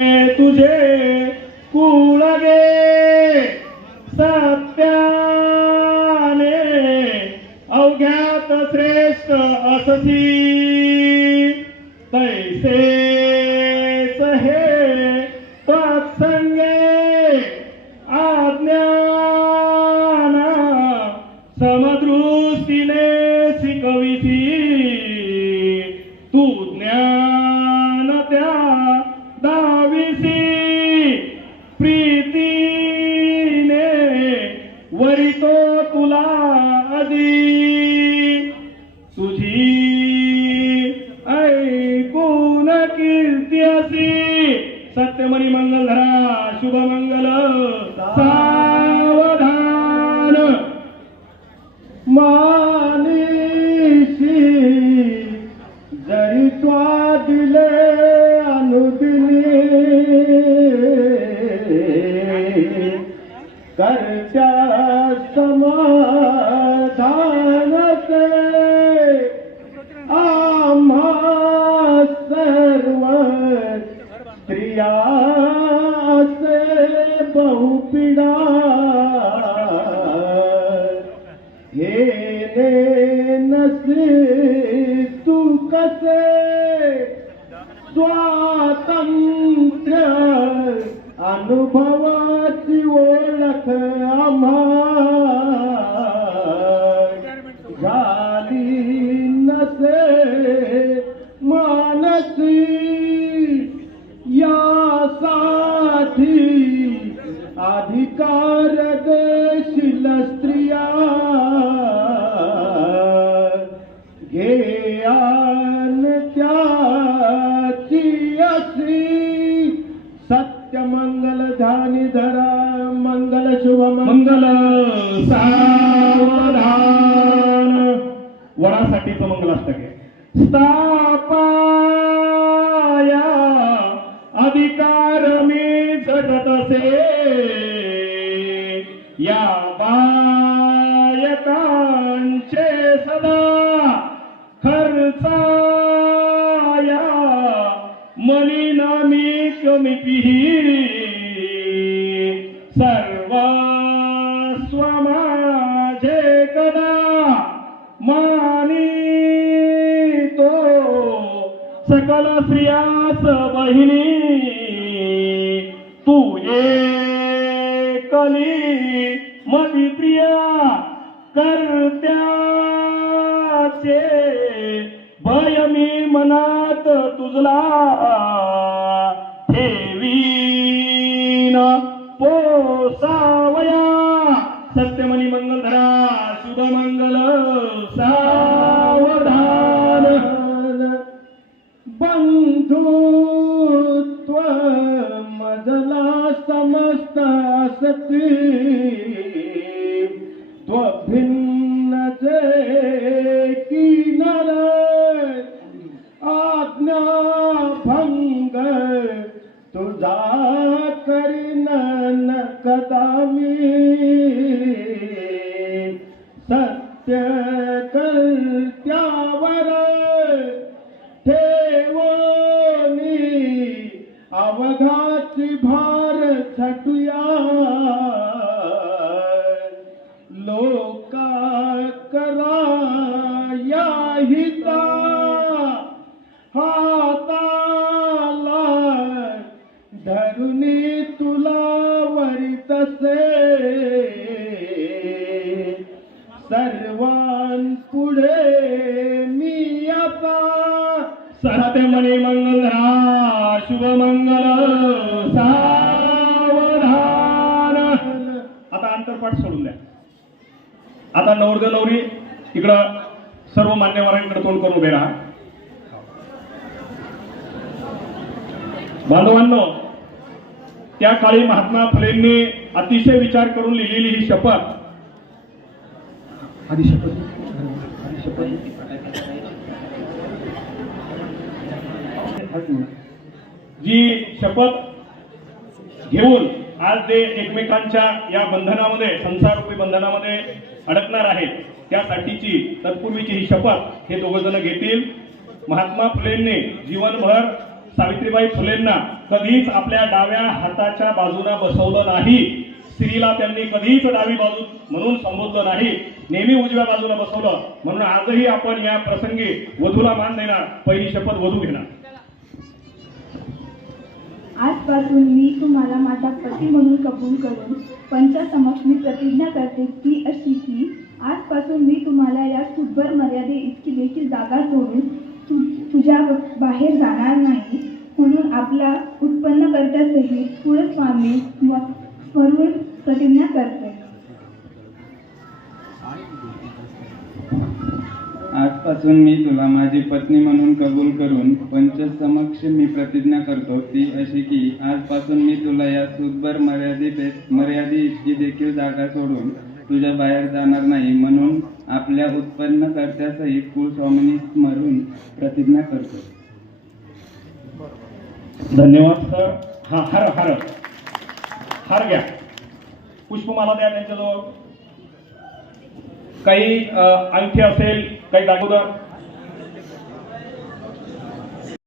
तुझे कुळगे सत्याने अवघ्यात श्रेष्ठ अससी तैसेच हे तत्संगे आज्ञान समदृष्टीने शिकविसी तू ज्ञान त्या दाविसी प्रीतीने वरितो तुला आधी तुझी ऐकून कीर्ती असी सत्यमणी मंगलधरा शुभमंगल सावधान मानिशी जरी त्वा दिले अनुदिनी करत्या समाधान से आम्हा सर्व स्त्रियासे बहुपीडा हे नसे तू कसे स्वातंत्र्य अनुभवाची ओळख आम्हा झाली नसे मानसी यासाठी अधिकार देशील स्त्रिया घेयान त्याची अशी सत्य मंगल ध्यानी धरा मंगल शुभ मंगल सावधान वरासाठीचं मंगलाष्टक आहे स्थापाया अधिकार मी झटत असे या बायकांचे सदा खर्चाया मलिन मी कमी पिही सर्वस्व माझे कदा मानितो सकल स्त्रियास बहिणी तू एकली मती प्रिया करत्याचे भय मी मनात तुझला ठेवीन पोसावया सत्यमणी मंगलधरा शुभमंगल सावधान बंधुत्व मजला समस्त असती भिन्न जे किनार आज्ञा भंग तुझा करीन न कदामी सत्य कर्त्यावर ठेवणी अवघाची भार छटुया लोका करा या हिता हाताला धरुनी तुला वरितसे सर्वांपुढे मी आता सत्यमणी मंगलधरा शुभमंगल सावधान आता अंतरपाठ सोडून द्या आता नवरदेव नवरी इकडं सर्व मान्यवरांकडे तोंड करून उभे राहा बांधवांनो त्या काळी महात्मा फुलेंनी अतिशय विचार करून लिहिलेली ही शपथ जी शपथ घेऊन आज ते एकमेकांच्या या बंधनामध्ये संसाररूपी बंधनामध्ये अडकणार आहेत त्यासाठीची तत्पूर्वीची ही शपथ हे दोघ जण घेतील महात्मा फुलेंनी जीवनभर सावित्रीबाई फुलेंना कधीच आपल्या डाव्या हाताच्या बाजूला बसवलं नाही. स्त्रीला त्यांनी कधीच डावी बाजू म्हणून संबोधलं नाही, नेहमी उजव्या बाजूला बसवलं. म्हणून आजही आपण या प्रसंगी वधूला मान देणार. पहिली शपथ वधू घेणार. आजपासून मी तुम्हाला माझा पती म्हणून कबूल करून पंचासमक्ष मी प्रतिज्ञा करते ती अशी की आजपासून मी तुम्हाला या सुदभर मर्यादे इतकी देखील जागा सोडून तुझ्या बाहेर जाणार नाही. म्हणून आपला उत्पन्नकर्त्यासहित कुलस्वामी स्मरून प्रतिज्ञा करते. आजपासून मी तुला माझी पत्नी म्हणून कबूल करून पंचसमक्ष मी प्रतिज्ञा करतो ती अशी की आजपासून मी तुला या सुदभर मर्यादे इतकी देखील जागा सोडून तुझ्या बाहेर जाणार नाही. म्हणून आपल्या उत्पन्नकर्त्यासहित कुलस्वामिनी स्मरून प्रतिज्ञा करतो. धन्यवाद सर. हा हार हार हार घ्या. पुष्पमाला द्या त्यांच्याजवळ. काही अंगठी असेल, काही दाखवतात.